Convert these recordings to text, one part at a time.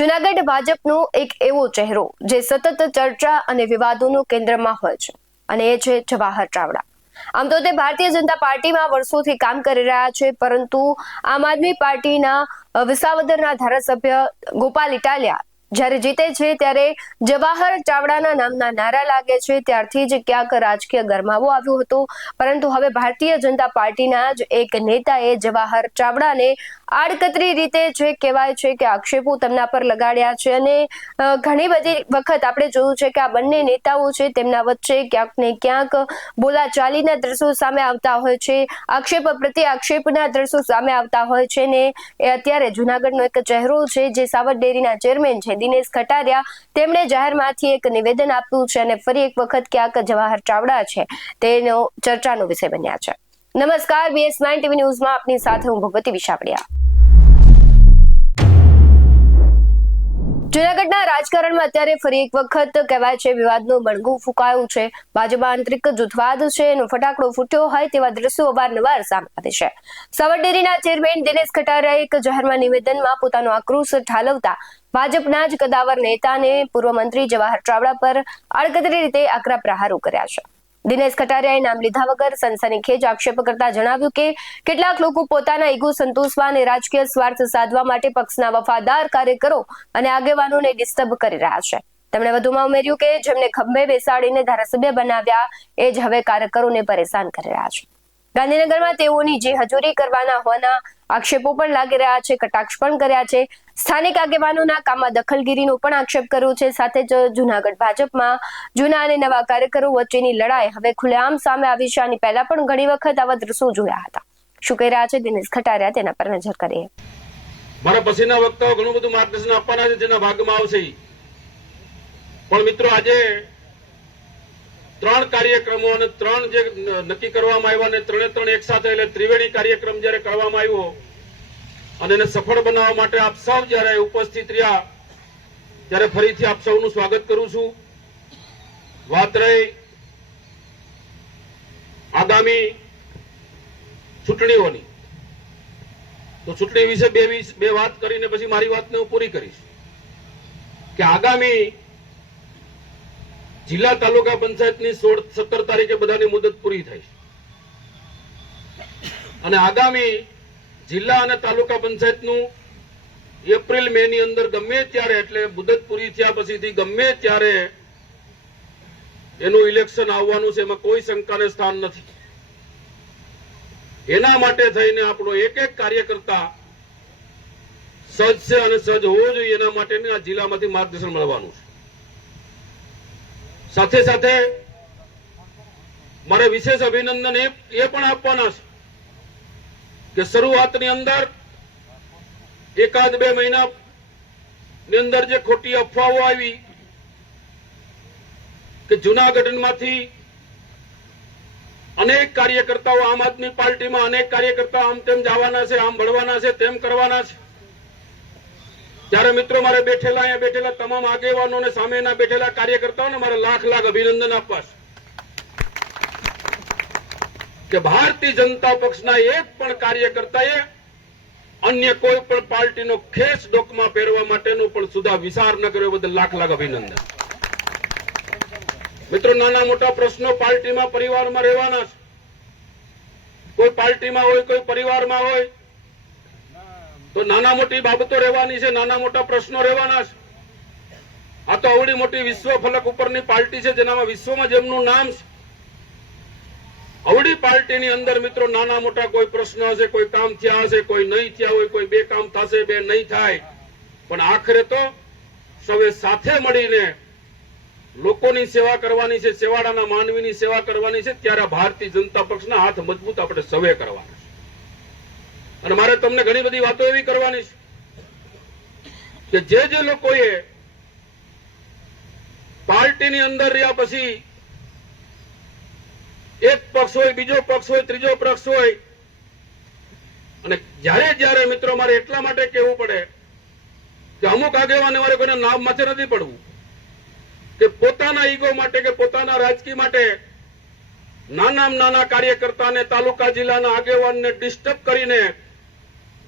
જૂનાગઢ ભાજપનો એક એવો ચહેરો જે સતત ચર્ચા અને વિવાદોનું કેન્દ્રમાં હોય છે અને એ છે જવાહર ચાવડા। આમ તો તે ભારતીય જનતા પાર્ટીમાં વર્ષોથી કામ કરી રહ્યા છે, પરંતુ આમ આદમી પાર્ટીના વિસાવદરના ધારાસભ્ય ગોપાલ ઇટાલિયા જ્યારે જીતે છે ત્યારે જવાહર ચાવડાના નામના નારા લાગે છે। ત્યારથી જ ક્યાંક રાજકીય ગરમાવો આવ્યો હતો, પરંતુ હવે ભારતીય જનતા પાર્ટીના જ એક નેતાએ જવાહર ચાવડાને આડકતરી રીતે જે કહેવાય છે કે આક્ષેપો તેમના પર લગાડ્યા છે અને ઘણી બધી વખત આપણે જોયું છે કે આ બંને નેતાઓ છે તેમના વચ્ચે ક્યાંક ને ક્યાંક બોલાચાલીના દ્રશ્યો સામે આવતા હોય છે, આક્ષેપ પ્રતિ આક્ષેપના દ્રશ્યો સામે આવતા હોય છે ને એ અત્યારે જૂનાગઢનો એક ચહેરો છે જે સાવર ડેરીના ચેરમેન છે દિનેશ કટારિયા, તેમણે જાહેરમાંથી એક નિવેદન આપ્યું છે અને ફરી એક વખત ક્યાંક જવાહર ચાવડા છે તેનો ચર્ચાનો વિષય બન્યા છે। નમસ્કાર, BS9 TV ન્યૂઝમાં આપની સાથે હું ભગવતી વિશાવડિયા। જૂનાગઢના રાજકારણમાં અત્યારે ફરી એક વખત કહેવાય છે વિવાદનું બળગું ફૂંકાયું છે। ભાજપમાં આંતરિક જૂથવાદ છે એનો ફટાકડો ફૂટ્યો હોય તેવા દ્રશ્યો અવારનવાર સામે આવે છે। સાવર ડેરીના ચેરમેન દિનેશ કટારિયાએ એક જાહેરમાં નિવેદનમાં પોતાનો આક્રોશ ઠાલવતા ભાજપના જ કદાવર નેતાને પૂર્વ મંત્રી જવાહર ચાવડા પર આડકતરી રીતે આકરા પ્રહારો કર્યા છે। દિનેશ કટારિયાએ નામ લીધા વગર સનસનીખેજ આક્ષેપ કરતા જણાવ્યું કે કેટલાક લોકો પોતાના ઈગો સંતોષવા અને રાજકીય સ્વાર્થ સાધવા માટે પક્ષના વફાદાર કાર્યકરો અને આગેવાનોને ડિસ્ટર્બ કરી રહ્યા છે। તેમણે વધુમાં ઉમેર્યું કે જેમને ખંભે બેસાડીને ધારાસભ્ય બનાવ્યા એ જ હવે કાર્યકરોને પરેશાન કરી રહ્યા છે। ગાંધીનગરમાં તેઓની જે હજૂરી કરવાના હોવાના આક્ષેપો પણ લાગી રહ્યા છે, કટાક્ષ પણ કર્યા છે, સ્થાનિક આગેવાનોના કામમાં દખલગીરીનો પણ આક્ષેપ કર્યો છે। સાથે જ જૂનાગઢ ભાજપમાં જૂના અને નવા કાર્યકરો વચ્ચેની લડાઈ હવે ખુલ્લેઆમ સામે આવી છે। આની પહેલા પણ ઘણી વખત આવા દ્રશ્યો જોયા હતા। શું કહી રહ્યા છે દિનેશ કટારિયા તેના પર નજર કરીએ। મારા પછીના વક્તાઓ ઘણું બધું માર્ગદર્શન આપવાના છે જેના ભાગમાં આવશે, પણ મિત્રો આજે 3 કાર્યક્રમો અને 3 જે નક્કી કરવામાં આવ્યા અને 3 એક સાથે એટલે ત્રિવેણી કાર્યક્રમ જ્યારે કરવામાં આવ્યો અને એને સફળ બનાવવા માટે આપ સૌ જ્યારે ઉપસ્થિત રહ્યા ત્યારે ફરીથી આપ સૌનું સ્વાગત કરું છું। વાત રહી આગામી ચૂંટણીઓની, તો ચૂંટણી વિશે બે વાત કરીને પછી મારી વાતને હું પૂરી કરીશ કે આગામી જિલ્લા તાલુકા પંચાયતની 16-17 તારીખે બધાની મુદત પૂરી થાય અને આગામી જિલ્લા અને તાલુકા પંચાયતનું એપ્રિલ મે ની અંદર ગમે ત્યારે એટલે મુદત પૂરી થયા પછીથી ગમે ત્યારે એનું ઇલેક્શન આવવાનું છે, એમાં કોઈ શંકાને સ્થાન નથી। એના માટે થઈને આપણો એક એક કાર્યકર્તા સજ્જ છે અને સજ્જ હોવો જોઈએ, એના માટેની આ જિલ્લામાંથી માર્ગદર્શન મળવાનું છે। સાથે સાથે મારે વિશેષ અભિનંદન એ પણ આપવાના છે કે શરૂઆતની અંદર 1-2 મહિના ની અંદર જે ખોટી અફવાઓ આવી કે જૂનાગઢમાંથી અનેક કાર્યકર્તાઓ આમ આદમી પાર્ટીમાં અનેક કાર્યકર્તા આમ તેમ જવાના છે, આમ ભળવાના છે, તેમ કરવાના છે, ત્યારે મિત્રો મારે અહીંયા બેઠેલા તમામ આગેવાનો અને સામેના બેઠેલા કાર્યકર્તાઓને મારે લાખ અભિનંદન આપવા છે કે ભારતીય જનતા પક્ષના એક પણ કાર્યકર્તાએ અન્ય કોઈ પણ પાર્ટીનો ખેસ ડોકમાં પહેરવા માટેનો પણ સુધા વિચાર ન કર્યો, બદલ લાખ અભિનંદન। મિત્રો, નાના મોટા પ્રશ્નો પાર્ટીમાં પરિવારમાં રહેવાના છે, કોઈ પાર્ટીમાં હોય કોઈ પરિવારમાં હોય તો નાના મોટી બાબતો રહેવાની છે, નાના મોટા પ્રશ્નો રહેવાના છે। આ તો આવડી મોટી વિશ્વ ફલક ઉપરની પાર્ટી છે જેનામાં વિશ્વમાં જેમનું નામ છે, આવડી પાર્ટીની અંદર મિત્રો નાના મોટા કોઈ પ્રશ્ન હશે, કોઈ કામ થયા હશે, કોઈ નહીં થયા હોય, કોઈ 2 કામ થશે 2 નહીં થાય, પણ આખરે તો સૌએ સાથે મળીને લોકોની સેવા કરવાની છે, સેવાડાના માનવીની સેવા કરવાની છે, ત્યારે ભારતીય જનતા પક્ષના હાથ મજબૂત આપણે સૌએ કરવાના છે। અને મારે તમને ઘણી બધી વાતો એવી કરવાની છે કે જે લોકોએ પાર્ટીની અંદર રહ્યા પછી એક પક્ષ હોય, બીજો પક્ષ હોય, ત્રીજો પક્ષ હોય, અને જ્યારે મિત્રો મારે એટલા માટે કહેવું પડે કે અમુક આગેવાને મારે કોઈના નામ માથે નથી પડવું કે પોતાના ઈગો માટે કે પોતાના રાજકીય માટે નાના કાર્યકર્તાને તાલુકા જિલ્લાના આગેવાનને ડિસ્ટર્બ કરીને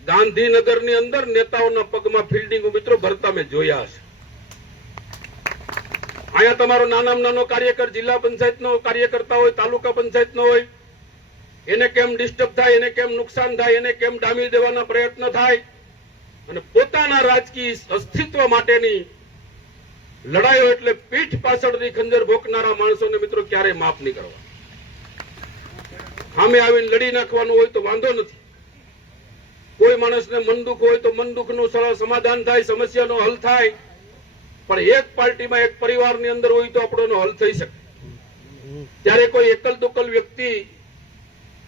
ગાંધીનગરની અંદર નેતાઓના પગમાં ફિલ્ડિંગ મિત્રો ભરતા મેં જોયા છે. અહીંયા તમારો નાનામાં નાનો કાર્યકર જિલ્લા પંચાયતનો કાર્યકર્તા હોય, તાલુકા પંચાયતનો હોય, એને કેમ ડિસ્ટર્બ થાય, એને કેમ નુકસાન થાય, એને કેમ ડામી દેવાના પ્રયત્ન થાય અને પોતાના રાજકીય અસ્તિત્વ માટેની લડાઈઓ એટલે પીઠ પાછળથી ખંજર ભોંકનારા માણસોને મિત્રો ક્યારેય માફ નહીં કરવા. સામે આવીને લડી નાખવાનું હોય તો વાંધો નથી. કોઈ માણસને મન દુઃખ હોય તો મન દુઃખનું સમાધાન થાય, સમસ્યાનો હલ થાય. પણ એક પાર્ટીમાં એક પરિવારની અંદર હોય તો આપણોનો હલ થઈ શકે. ત્યારે કોઈ એકલ દુકલ વ્યક્તિ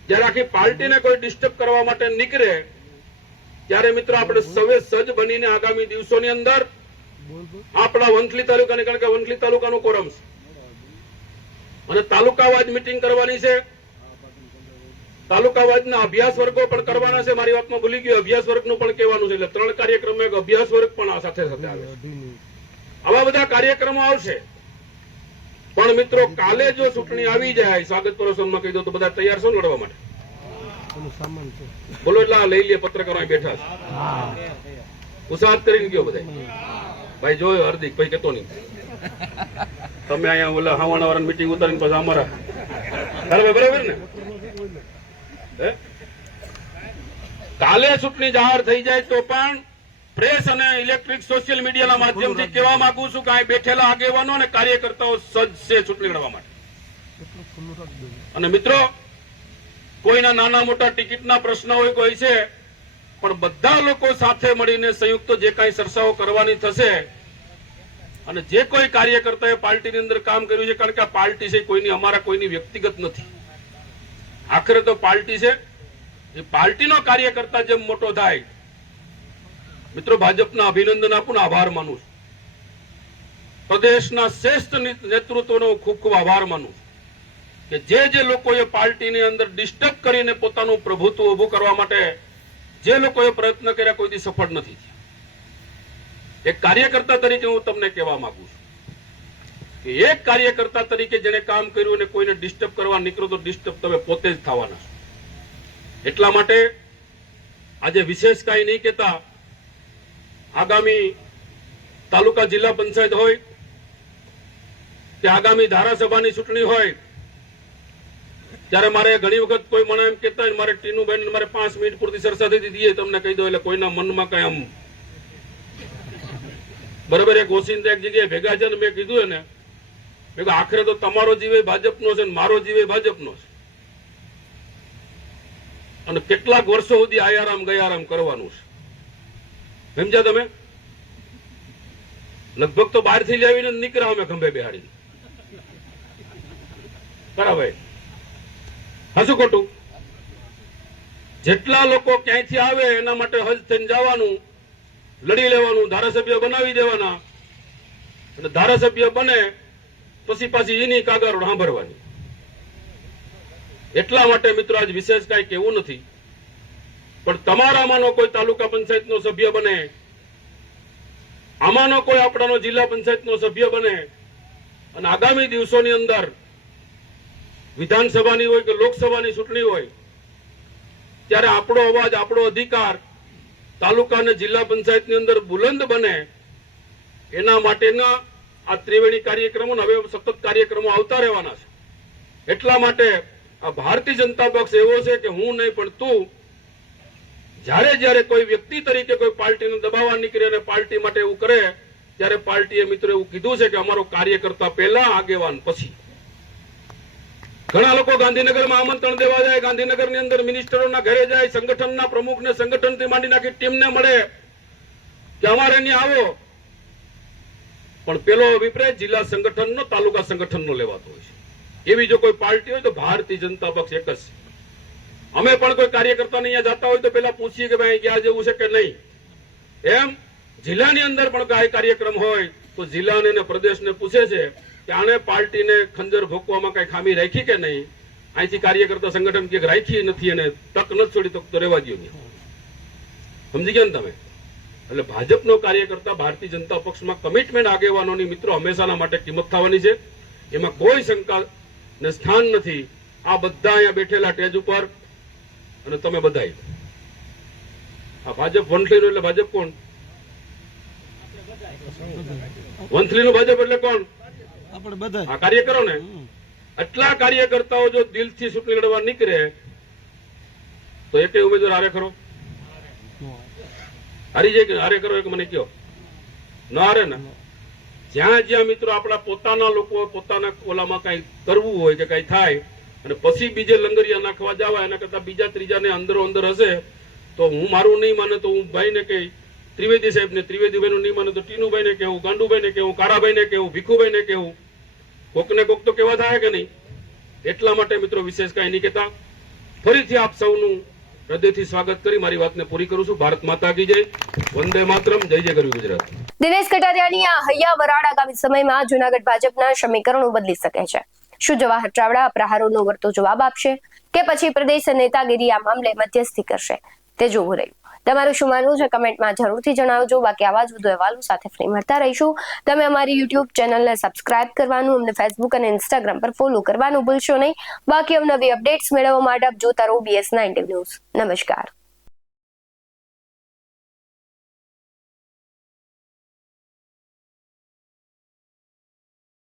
જયારે આખી પાર્ટીને કોઈ ડિસ્ટર્બ કરવા માટે નીકળે ત્યારે મિત્રો આપણે સૌએ સજ્જ બનીને આગામી દિવસોની અંદર આપણા વંથલી તાલુકાની, કારણ કે વંથલી તાલુકાનું કોરમ છે અને તાલુકાવાજ મિટિંગ કરવાની છે. તાલુકાવાજના અભ્યાસ વર્ગો પણ કરવાના છે. મારી વાતમાં ભૂલી ગયો, અભ્યાસ વર્ગનું પણ કહેવાનું છે. એટલે 3 કાર્યક્રમ, એક અભ્યાસ વર્ગ પણ આ સાથે સાથે આવે છે. આવા બધા કાર્યક્રમો આવશે. પણ મિત્રો કાલે જો ચૂંટણી આવી જાય, સ્વાગત પ્રસંગમાં કહી દો તો બધા તૈયાર છો લડવા માટે? બોલો એટલે લઈ લે, પત્રકારો બેઠા છે, ઉત્સાહ કરીને ગયો બધા. ભાઈ જોયો હાર્દિક ભાઈ કેતો નહીં, તમે અહીંયા ઓલા હાવાણા વાળા મીટિંગ ઉતારીને પછી અમારા બરાબર ને? કાલે ચૂંટણી જાહેર થઈ જાય તો પણ પ્રેસ અને ઇલેક્ટ્રિક સોશિયલ મીડિયાના માધ્યમથી કહેવા માંગુ છું કે અહીં બેઠેલા આગેવાનો અને કાર્યકર્તાઓ સજ્જ છે ચૂંટણી લડવા માટે. અને મિત્રો કોઈના નાના મોટા ટિકિટના પ્રશ્ન હોય કોઈ છે, પણ બધા લોકો સાથે મળીને સંયુક્ત જે કાંઈ ચર્ચાઓ કરવાની થશે અને જે કોઈ કાર્યકર્તાએ પાર્ટીની અંદર કામ કર્યું છે, કારણ કે આ પાર્ટી છે કોઈની, અમારા કોઈની વ્યક્તિગત નથી. આખરે તો પાર્ટી છે. એ પાર્ટીનો કાર્યકર્તા જેમ મોટો થાય, મિત્રો ભાજપના અભિનંદન આપું, આભાર માનું છું. પ્રદેશના શ્રેષ્ઠ નેતૃત્વનો ખૂબ ખૂબ આભાર માનું કે જે લોકોએ પાર્ટીની અંદર ડિસ્ટર્બ કરીને પોતાનું પ્રભુત્વ ઉભું કરવા માટે જે લોકોએ પ્રયત્ન કર્યા, કોઈ દી સફળ નથી થયા. એક કાર્યકર્તા તરીકે હું તમને કહેવા માંગુ છું કે એક કાર્યકર્તા તરીકે જેને કામ કર્યું અને કોઈને ડિસ્ટર્બ કરવા નીકળો તો ડિસ્ટર્બ તમે પોતે જ થવાના છો. એટલા માટે આજે વિશેષ કાંઈ નહીં કહેતા, આગામી તાલુકા જિલ્લા પંચાયત હોય કે આગામી ધારાસભાની ચૂંટણી હોય ત્યારે મારે ઘણી વખત કોઈ મને એમ કહેતા હોય મારે ટીનુભાઈ મારે 5 મિનિટ પૂરતી ચર્ચા થઈ હતી, તમને કહી દો એટલે કોઈના મનમાં કઈ આમ બરાબર. એક ઓસિંતા એક જગ્યાએ ભેગા છે ને મેં કીધું એને મેં આખરે તો તમારો જીવે ભાજપનો છે ને મારો જીવે ભાજપનો છે અને કેટલાક વર્ષો સુધી આયારામ ગયારામ કરવાનું છે. સમજ્યા તમે? લગભગ તો બહારથી લાવીને નીકળ્યા અમે ખંભે બેહાડીને. બરાબર હશું ખોટું? જેટલા લોકો ક્યાંયથી આવે એના માટે હજ થઈને જવાનું, લડી લેવાનું, ધારાસભ્ય બનાવી દેવાના અને ધારાસભ્ય બને પછી પાછી એની કાગળ સાંભળવાની. એટલા માટે મિત્રો આજ વિશેષ કઈ કેવું નથી, પણ તમારામાંનો કોઈ તાલુકા પંચાયતનો સભ્ય બને, આમાંનો કોઈ આપણાનો જિલ્લા પંચાયતનો સભ્ય બને અને આગામી દિવસોની અંદર વિધાનસભાની હોય કે લોકસભાની ચૂંટણી હોય ત્યારે આપણો અવાજ, આપણો અધિકાર તાલુકા અને જિલ્લા પંચાયતની અંદર બુલંદ બને એના માટેના આ ત્રિવેણી કાર્યક્રમો હવે સતત કાર્યક્રમો આવતા રહેવાના છે. એટલા માટે આ ભારતીય જનતા પક્ષ એવો છે કે હું નહીં પણ તું, જ્યારે કોઈ વ્યક્તિ તરીકે કોઈ પાર્ટીને દબાવવા નીકળે અને પાર્ટી માટે એવું કરે ત્યારે પાર્ટીએ મિત્રો એવું કીધું છે કે અમારો કાર્યકર્તા પહેલા, આગેવાન પછી. ઘણા લોકો ગાંધીનગરમાં આમંત્રણ દેવા જાય, ગાંધીનગરની અંદર મિનિસ્ટરોના ઘરે જાય, સંગઠનના પ્રમુખને સંગઠનથી માંડી નાખી ટીમને મળે કે અમારે અહીંયા આવો, પણ પેલો અભિપ્રાય જિલ્લા સંગઠનનો, તાલુકા સંગઠનનો લેવાતો હોય છે. એવી જો કોઈ પાર્ટી હોય તો ભારતીય જનતા પક્ષ એક જ છે. અમે પણ કોઈ કાર્યકર્તાને અહીંયા જતા હોય તો પેલા પૂછીએ કે ભાઈ ક્યાં જેવું છે કે નહીં. એમ જિલ્લાની અંદર પણ કઈ કાર્યક્રમ હોય તો જિલ્લાને અને પ્રદેશને પૂછે છે કે આને પાર્ટીને ખંજર ભોંકવામાં કઈ ખામી રાખી કે નહીં. અહીંથી કાર્યકર્તા સંગઠન કે રાખી નથી અને તક નથી છોડી તો રહેવા દો નહીં. સમજી ગયા ને તમે? એટલે ભાજપનો કાર્યકર્તા ભારતીય જનતા પક્ષમાં કમિટમેન્ટ આગેવાનોની મિત્રો હંમેશાના માટે કિંમત થવાની છે, એમાં કોઈ શંકા ને સ્થાન નથી. આ બધા અહીંયા બેઠેલા ટેજ ઉપર અને તમે બધા આ ભાજપ વંથલીનું એટલે ભાજપ કોણ? વંથલીનું ભાજપ એટલે કોણ? આપણે બધા આ કાર્યકરો ને. આટલા કાર્યકર્તાઓ જો દિલથી ચૂંટણી લડવા નીકળે તો એકે ઉમેદવાર હારે ખરો? હારી જાય કે હારે કરો? એક મને કયો. ન હારે ને. જ્યાં જ્યાં મિત્રો આપણા પોતાના લોકો પોતાના ઓલામાં કઈ કરવું હોય કે કઈ થાય અને પછી બીજે લંગરિયા નાખવા જવા એના કરતા બીજા ત્રીજાને અંદરો અંદર હશે તો હું મારું નહીં માને તો હું ભાઈને કહી, ત્રિવેદી સાહેબને, ત્રિવેદીભાઈનું નહીં માને તો ટીનુભાઈને કહેવું, ગાંડુભાઈને કહેવું, કારાભાઈને કહેવું, ભીખુભાઈને કહેવું. કોકને કોક તો કેવા થાય કે નહીં. એટલા માટે મિત્રો વિશેષ કઈ નહીં કહેતા. ફરીથી આપ સૌનું હૃદયથી સ્વાગત કરી મારી વાતને પૂરી કરું છું. ભારત માતા કી જય, વંદે માતરમ, જય જય ગરવી ગુજરાત. દિનેશ કટારિયાની આ હૈયા વરાળ આગામી સમયમાં જૂનાગઢ ભાજપના સમીકરણો બદલી શકે છે. શું જવાહર ચાવડા પ્રહારોનો વળતો જવાબ આપશે કે પછી પ્રદેશ નેતાગીરી આ મામલે મધ્યસ્થી કરશે તે જોવું રહ્યું. તમારું શું માનવું છે કમેન્ટમાં જરૂરથી જણાવજો. બાકી આવા જ વધુ અહેવાલો સાથે ફરી મળતા રહીશું. તમે અમારી યુટ્યુબ ચેનલને સબસ્ક્રાઇબ કરવાનું, અમને ફેસબુક અને ઇન્સ્ટાગ્રામ પર ફોલો કરવાનું ભૂલશો નહીં. બાકી અવનવી અપડેટ્સ મેળવવા માટે આપ જોતા રહો BS9 ન્યૂઝ. નમસ્કાર.